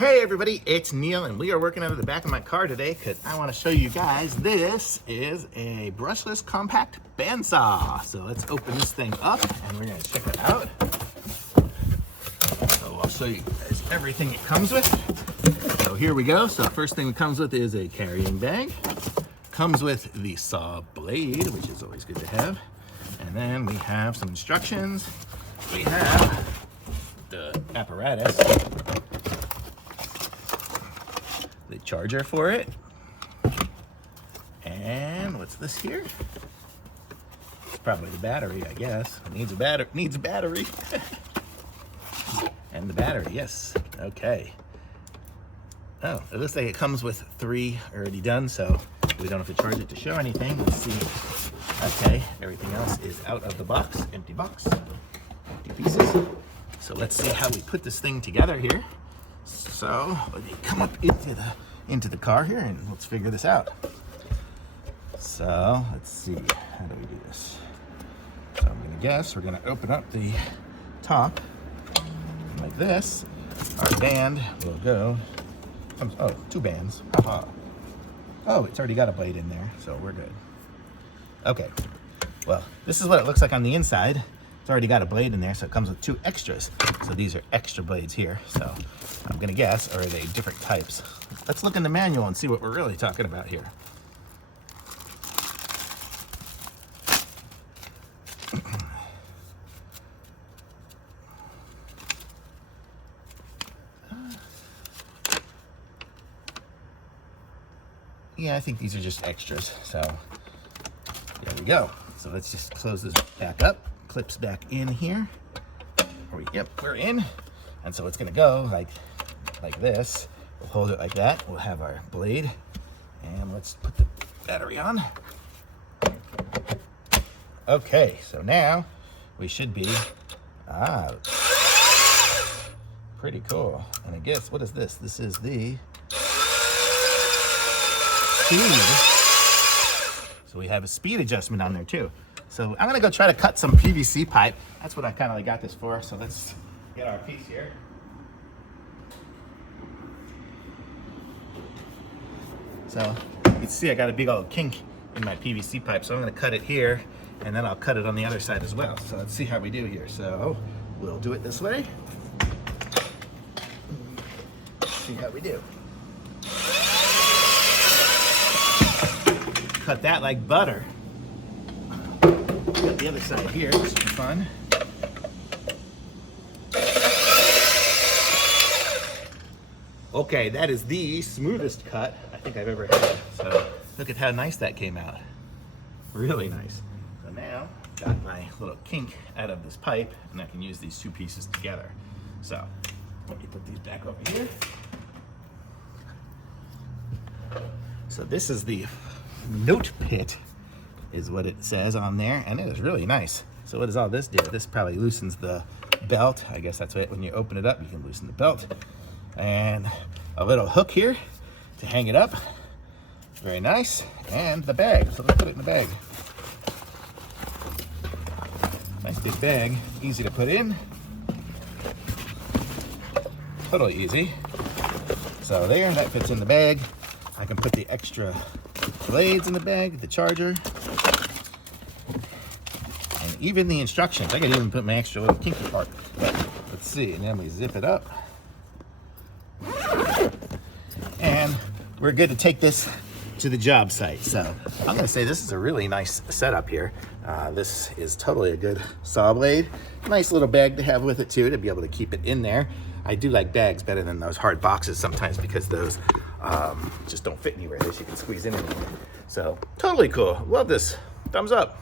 Hey everybody, it's Neil and we are working out of the back of my car today because I want to show you guys this is a brushless compact bandsaw. So let's open this thing up and we're going to check it out. So I'll show you guys everything it comes with. So here we go. So first thing it comes with is a carrying bag. Comes with the saw blade, which is always good to have. And then we have some instructions. We have the apparatus, the charger for it, and what's this here? It's probably the battery, I guess. It needs a battery. And the battery, yes. Okay. Oh, it looks like it comes with 3 already done, so we don't have to charge it to show anything. Let's see. Okay, everything else is out of the box, empty box, empty pieces. So let's see how we put this thing together here. So let me come up into the car here and let's figure this out. So let's see, how do we do this? So I'm gonna guess we're gonna open up the top like this. Our band will go, oh, 2 bands, haha. Oh, it's already got a blade in there, so we're good. Okay, well, this is what it looks like on the inside. It's already got a blade in there, so it comes with 2 extras. So these are extra blades here. So I'm gonna guess, or are they different types? Let's look in the manual and see what we're really talking about here. Yeah, I think these are just extras. So there we go. So let's just close this back up. Clips back in here. Yep, we're in. And so it's gonna go like this. We'll hold it like that. We'll have our blade. And let's put the battery on. Okay, so now we should be, pretty cool. And I guess, what is this? This is the speed. So we have a speed adjustment on there too. So I'm gonna go try to cut some PVC pipe. That's what I kind of like got this for. So let's get our piece here. So you can see I got a big old kink in my PVC pipe. So I'm gonna cut it here and then I'll cut it on the other side as well. So let's see how we do here. So we'll do it this way. See how we do. Cut that like butter. Got the other side here, this should be fun. Okay, that is the smoothest cut I think I've ever had. So look at how nice that came out. Really nice. So now, got my little kink out of this pipe and I can use these 2 pieces together. So let me put these back over here. So this is the AOTE-PITT is what it says on there, and it is really nice. So what does all this do? This probably loosens the belt. I guess that's it. When you open it up, you can loosen the belt. And a little hook here to hang it up. Very nice. And the bag. So let's put it in the bag. Nice big bag. Easy to put in. Totally easy. So there, that fits in the bag. I can put the extra blades in the bag, the charger, and even the instructions. I could even put my extra little kinky part. Let's see, and then we zip it up. And we're good to take this to the job site. So I'm gonna say this is a really nice setup here. This is totally a good saw blade. Nice little bag to have with it too, to be able to keep it in there. I do like bags better than those hard boxes sometimes because those just don't fit anywhere that you can squeeze in anywhere. So totally cool. Love this. Thumbs up.